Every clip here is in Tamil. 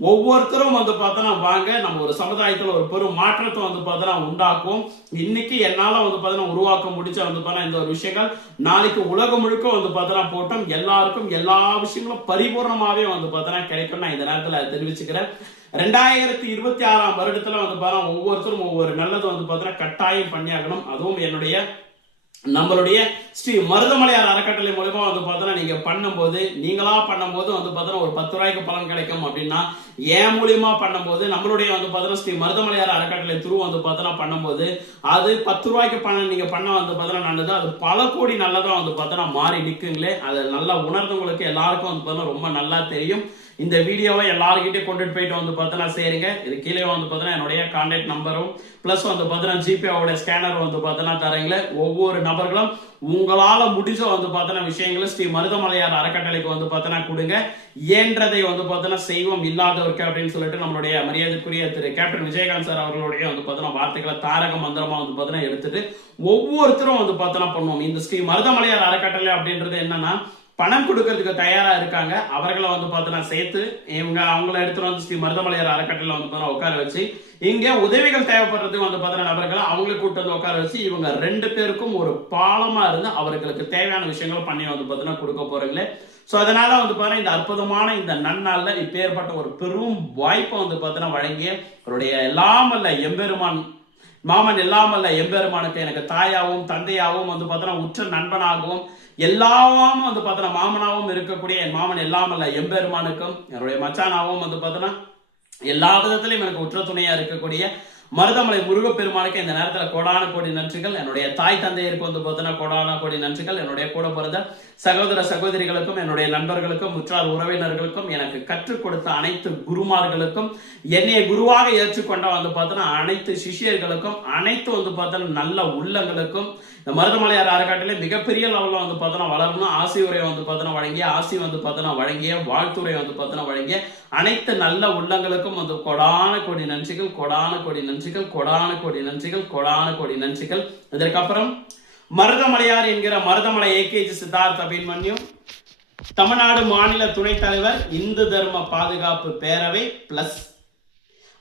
ஒவ்வொருத்தரும் வந்து பார்த்தோன்னா வாங்க நம்ம ஒரு சமுதாயத்தில் ஒரு பெரும் மாற்றத்தை வந்து பார்த்தோன்னா உண்டாக்கும். இன்னைக்கு என்னால வந்து பார்த்தோன்னா உருவாக்க முடிச்ச வந்து பார்த்தா இந்த ஒரு விஷயங்கள் நாளைக்கு உலகம் முழுக்க வந்து பார்த்தோன்னா போட்டோம் எல்லாருக்கும் எல்லா விஷயங்களும் பரிபூர்ணமாவே வந்து பார்த்தோன்னா கிடைக்கும். நான் இந்த நேரத்தில் தெரிவிச்சுக்கிறேன். 2026 வருடத்துல வந்து பாத்தா ஒவ்வொருத்தரும் ஒவ்வொரு நல்லது வந்து பார்த்தோன்னா கட்டாயம் பண்ணியாகணும். அதுவும் நம்மளுடைய ஸ்ரீ மருதமலையார் அறக்கட்டளை மூலமா வந்து பார்த்தோன்னா நீங்க பண்ணும்போது நீங்களா பண்ணும்போது வந்து பார்த்தோன்னா ஒரு 10 ரூபாய்க்கு பலன் கிடைக்கும் அப்படின்னா ஏன் மூலியமா பண்ணும்போது நம்மளுடைய வந்து பார்த்தோன்னா ஸ்ரீ மருதமலையார் அறக்கட்டளை துரு வந்து பார்த்தோன்னா பண்ணும்போது அது 10 ரூபாய்க்கு பணம் நீங்க பண்ண வந்து பார்த்தோன்னா நல்லது. அது பல கோடி நல்லதா வந்து பார்த்தோன்னா மாறி நிற்குங்களே. அதை நல்லா உணர்ந்தவங்களுக்கு எல்லாருக்கும் வந்து பார்த்தோன்னா ரொம்ப நல்லா தெரியும். இந்த வீடியோவை எல்லாருக்கிட்டே கொண்டுட்டு போயிட்டு வந்து பார்த்தோன்னா சரிங்க. இது கீழே வந்து பார்த்தோன்னா என்னுடைய கான்டாக்ட் நம்பரும் பிளஸ் வந்து பார்த்தோன்னா ஜிபேவோட ஸ்கேனர் வந்து பார்த்தோன்னா தரீங்களே. ஒவ்வொரு நபர்களும் உங்களால முடிஞ்ச வந்து பார்த்தோன்னா விஷயங்களை ஸ்ரீ மருதமலையார் அறக்கட்டளைக்கு வந்து பார்த்தோன்னா கொடுங்க. ஏன்றதை வந்து பார்த்தோன்னா செய்வோம் இல்லாதவருக்கு அப்படின்னு சொல்லிட்டு நம்மளுடைய மரியாதைக்குரிய திரு கேப்டன் விஜயகாந்த் சார் அவர்களுடைய வந்து பார்த்தோன்னா வார்த்தைகளை தாரக மந்திரமா வந்து பார்த்தோன்னா எடுத்துட்டு ஒவ்வொருத்தரும் வந்து பார்த்தோன்னா பண்ணுவோம். இந்த ஸ்ரீ மருதமலையார் அறக்கட்டளை அப்படின்றது என்னன்னா பணம் கொடுக்கறதுக்கு தயாரா இருக்காங்க. அவர்களை வந்து பார்த்தோன்னா சேர்த்து அவங்கள எடுத்துட்டு வந்து ஸ்ரீ மருதமலையார் அறக்கட்டளை வந்து பார்த்தோன்னா உட்கார வச்சு இங்க உதவிகள் தேவைப்படுறதுக்கு வந்து பார்த்தோன்னா நபர்களை அவங்களுக்கு கூட்டு வந்து உட்கார வச்சு இவங்க 2 பேருக்கும் ஒரு பாலமா இருந்து அவர்களுக்கு தேவையான விஷயங்கள் பண்ணி வந்து பார்த்தோன்னா கொடுக்க போறீங்களே. சோ அதனால வந்து பாத்தீங்கன்னா இந்த அற்புதமான இந்த நன்னாள்ல இப்பேற்பட்ட ஒரு பெரும் வாய்ப்பை வந்து பார்த்தோன்னா வழங்கிய அவருடைய எல்லாமல்ல எம்பெருமான் மாமன் எல்லாமல்ல எம்பெருமானுக்கு எனக்கு தாயாவும் தந்தையாவும் வந்து பார்த்தோன்னா உற்ற நண்பனாகவும் எல்லாமும் வந்து பார்த்தோன்னா மாமனாவும் இருக்கக்கூடிய என் மாமன் எல்லாமல்ல எம்பெருமானுக்கும் என்னுடைய மச்சானாவும் வந்து பார்த்தோன்னா எல்லா விதத்திலையும் எனக்கு உற்ற துணையா இருக்கக்கூடிய மருதமலை முருகப்பெருமானுக்கு இந்த நேரத்தில் கோடான கோடி நன்றிகள். என்னுடைய தாய் தந்தையருக்கு வந்து பார்த்தோன்னா கோடான கோடி நன்றிகள். என்னுடைய கூட பிறந்த சகோதர சகோதரிகளுக்கும் என்னுடைய நண்பர்களுக்கும் உற்றார் உறவினர்களுக்கும் எனக்கு கற்றுக் கொடுத்த அனைத்து குருமார்களுக்கும் என்னைய குருவாக ஏற்றுக்கொண்ட வந்து பார்த்தோன்னா அனைத்து சிஷியர்களுக்கும் அனைத்து வந்து பார்த்தோன்னா நல்ல உள்ளங்களுக்கும் இந்த மருதமலையார் அறக்கட்டளை மிகப்பெரிய லெவலில் வந்து பார்த்தோன்னா வளரணும். ஆசி உரை வந்து பார்த்தோன்னா வழங்கிய ஆசி வந்து பார்த்தோன்னா வழங்கிய வாழ்த்துறை வந்து பார்த்தோன்னா வழங்கிய அனைத்து நல்ல உள்ளங்களுக்கும் வந்து கொடான கோடி நன்றிகள் கொடான கோடி நன்றிகள் கொடான கோடி நன்றிகள் கொடான கோடி நன்றிகள். இதற்கப்புறம் மருதமலையார் என்கிற மருதமலை ஏகேஜி சித்தார்த்த அபிமன்யு தமிழ்நாடு மாநில துணைத் தலைவர் இந்து தர்ம பாதுகாப்பு பேரவை பிளஸ்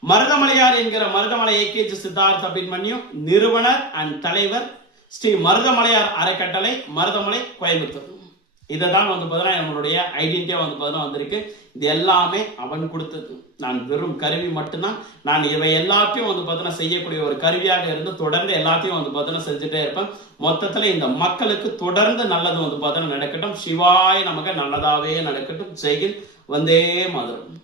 மருதமலையார் என்கிற மருதமலை ஏகேஜி சித்தார்த்த அபிமன்யு நிறுவனர் அண்ட் தலைவர் ஸ்ரீ மருதமலையார் அறக்கட்டளை மருதமலை கோயம்புத்தூர். இதைதான் வந்து பார்த்தீங்கன்னா நம்மளுடைய ஐடென்டிட்டியா வந்து பார்த்தீங்கன்னா வந்திருக்கு. இது எல்லாமே அவன் கொடுத்தது. நான் வெறும் கருவி மட்டும்தான். நான் இவை எல்லாத்தையும் வந்து பார்த்தீங்கன்னா செய்யக்கூடிய ஒரு கருவியாக இருந்து தொடர்ந்து எல்லாத்தையும் வந்து பார்த்தீங்கன்னா செஞ்சுட்டே இருப்பேன். மொத்தத்துல இந்த மக்களுக்கு தொடர்ந்து நல்லது வந்து பார்த்தீங்கன்னா நடக்கட்டும். சிவாய் நமக்கு நல்லதாவே நடக்கட்டும். ஜெய்ஹிந்த். வந்தே மாதரம்.